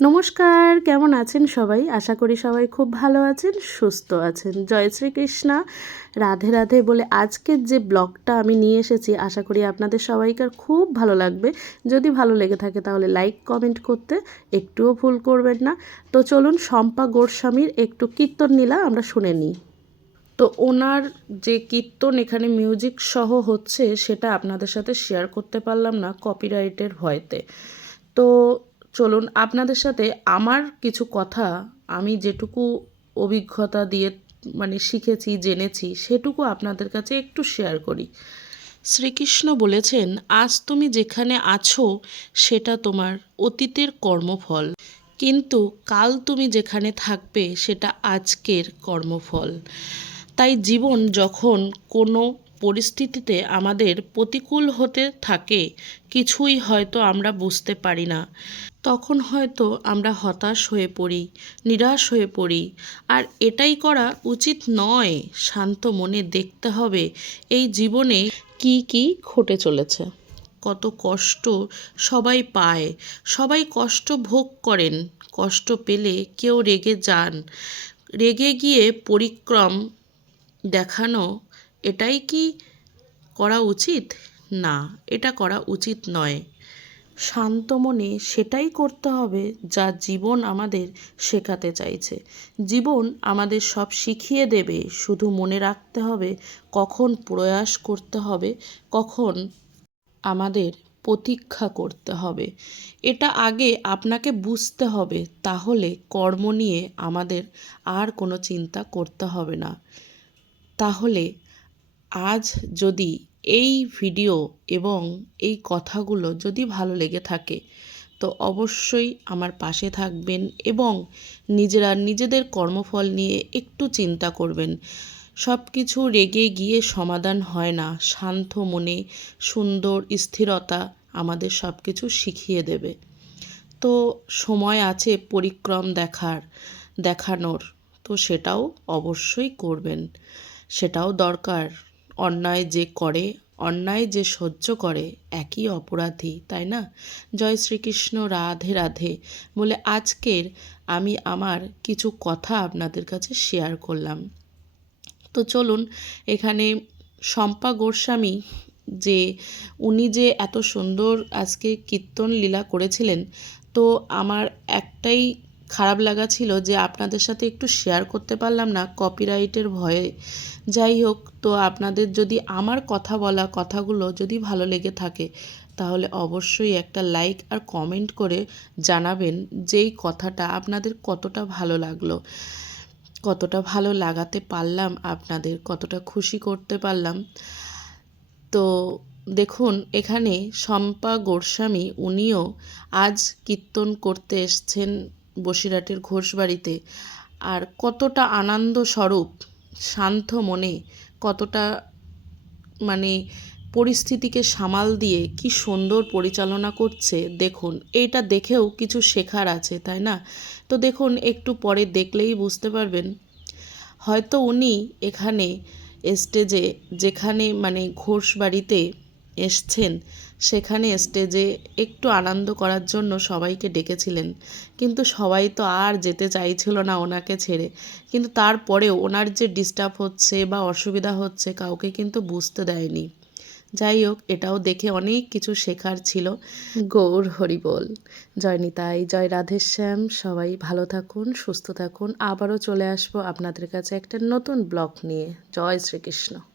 নমস্কার, কেমন আছেন সবাই? আশা করি সবাই খুব ভালো আছেন, সুস্থ আছেন। জয় শ্রীকৃষ্ণা। রাধে রাধে বলে আজকের যে ব্লগটা আমি নিয়ে এসেছি, আশা করি আপনাদের সবাইকার খুব ভালো লাগবে। যদি ভালো লেগে থাকে তাহলে লাইক, কমেন্ট করতে একটুও ভুল করবেন না। তো চলুন শম্পা গোস্বামীর একটু কীর্তন নীলা আমরা শুনে নিই। তো ওনার যে কীর্তন এখানে মিউজিক সহ হচ্ছে, সেটা আপনাদের সাথে শেয়ার করতে পারলাম না কপিরাইটের ভয়তে। তো চলুন আপনাদের সাথে আমার কিছু কথা আমি যেটুকু অভিজ্ঞতা দিয়ে মানে শিখেছি, জেনেছি, সেটুকু আপনাদের কাছে একটু শেয়ার করি। শ্রীকৃষ্ণ বলেছেন, আজ তুমি যেখানে আছো, সেটা তোমার অতীতের কর্মফল। কিন্তু কাল তুমি যেখানে থাকবে, সেটা আজকের কর্মফল। তাই জীবন যখন কোনো পরিস্থিতিতে আমাদের প্রতিকূল হতে থাকে, কিছুই হয়তো আমরা বুঝতে পারি না। তখন হয়তো আমরা হতাশ হয়ে পড়ি, নিরাশ হয়ে পড়ি। আর এটাই করা উচিত নয়, শান্ত মনে দেখতে হবে এই জীবনে কি কি ঘটে চলেছে। কত কষ্ট সবাই পায়, সবাই কষ্ট ভোগ করেন, কষ্ট পেলে কেউ রেগে যান। রেগে গিয়ে পরিক্রম দেখানো, এটাই কি করা উচিত? না, এটা করা উচিত নয়। শান্ত মনে সেটাই করতে হবে যা জীবন আমাদের শেখাতে চাইছে। জীবন আমাদের সব শিখিয়ে দেবে, শুধু মনে রাখতে হবে কখন প্রয়াস করতে হবে, কখন আমাদের প্রতীক্ষা করতে হবে। এটা আগে আপনাকে বুঝতে হবে, তাহলে কর্ম নিয়ে আমাদের আর কোনো চিন্তা করতে হবে না। তাহলে আজ যদি এই ভিডিও এবং এই কথাগুলো যদি ভালো লেগে থাকে, তো অবশ্যই আমার পাশে থাকবেন এবং নিজেরা নিজেদের কর্মফল নিয়ে একটু চিন্তা করবেন। সব কিছু রেগে গিয়ে সমাধান হয় না। শান্ত মনে, সুন্দর স্থিরতা আমাদের সব কিছু শিখিয়ে দেবে। তো সময় আছে পরিক্রম দেখার, দেখানোর, তো সেটাও অবশ্যই করবেন। সেটাও দরকার। অন্যায় যে করে, অন্যায় যে সহ্য করে, একই অপরাধী, তাই না? জয় শ্রীকৃষ্ণ, রাধে রাধে। বলে, আজকের আমি আমার কিছু কথা আপনাদের কাছে শেয়ার করলাম। তো চলুন, এখানে শম্পা গোস্বামী যে, উনি যে এত সুন্দর আজকে কীর্তন লীলা করেছিলেন, তো আমার একটাই খারাপ লাগা ছিল যে আপনাদের সাথে একটু শেয়ার করতে পারলাম না কপিরাইটের ভয়ে। যাই হোক, তো আপনাদের যদি আমার কথা বলা কথাগুলো যদি ভালো লেগে থাকে, তাহলে অবশ্যই একটা লাইক আর কমেন্ট করে জানাবেন যেই কথাটা আপনাদের কতটা ভালো লাগল। কতটা ভালো লাগাতে পারলাম আপনাদের, কতটা খুশি করতে পারলাম। তো দেখুন, এখানে শম্পা গোস্বামী, উনিও আজ কীর্তন করতে এসছেন বসিরহাটের ঘোষবাড়িতে। আর কতটা আনন্দ স্বরূপ, শান্ত মনে, কতটা মানে পরিস্থিতিকে সামাল দিয়ে কি সুন্দর পরিচালনা করছে, দেখুন। এইটা দেখেও কিছু শেখার আছে, তাই না? তো দেখুন, একটু পরে দেখলেই বুঝতে পারবেন। হয়তো উনি এখানে স্টেজে যেখানে মানে ঘোষ বাড়িতে এসছেন। সেখানে স্টেজে একটু আনন্দ করার জন্য সবাইকে ডেকেছিলেন। কিন্তু সবাই তো আর যেতে চাইছিল না ওনাকে ছেড়ে। কিন্তু তারপরেও ওনার যে ডিস্টার্ব হচ্ছে বা অসুবিধা হচ্ছে কাউকে কিন্তু বুঝতে দেয়নি। যাই হোক, এটাও দেখে অনেক কিছু শেখার ছিল। গৌর হরিবোল জয় নিতাই, জয় রাধেশ্যাম সবাই ভালো থাকুন, সুস্থ থাকুন। আবারও চলে আসব আপনাদের কাছে একটা নতুন ব্লগ নিয়ে। জয় শ্রীকৃষ্ণ।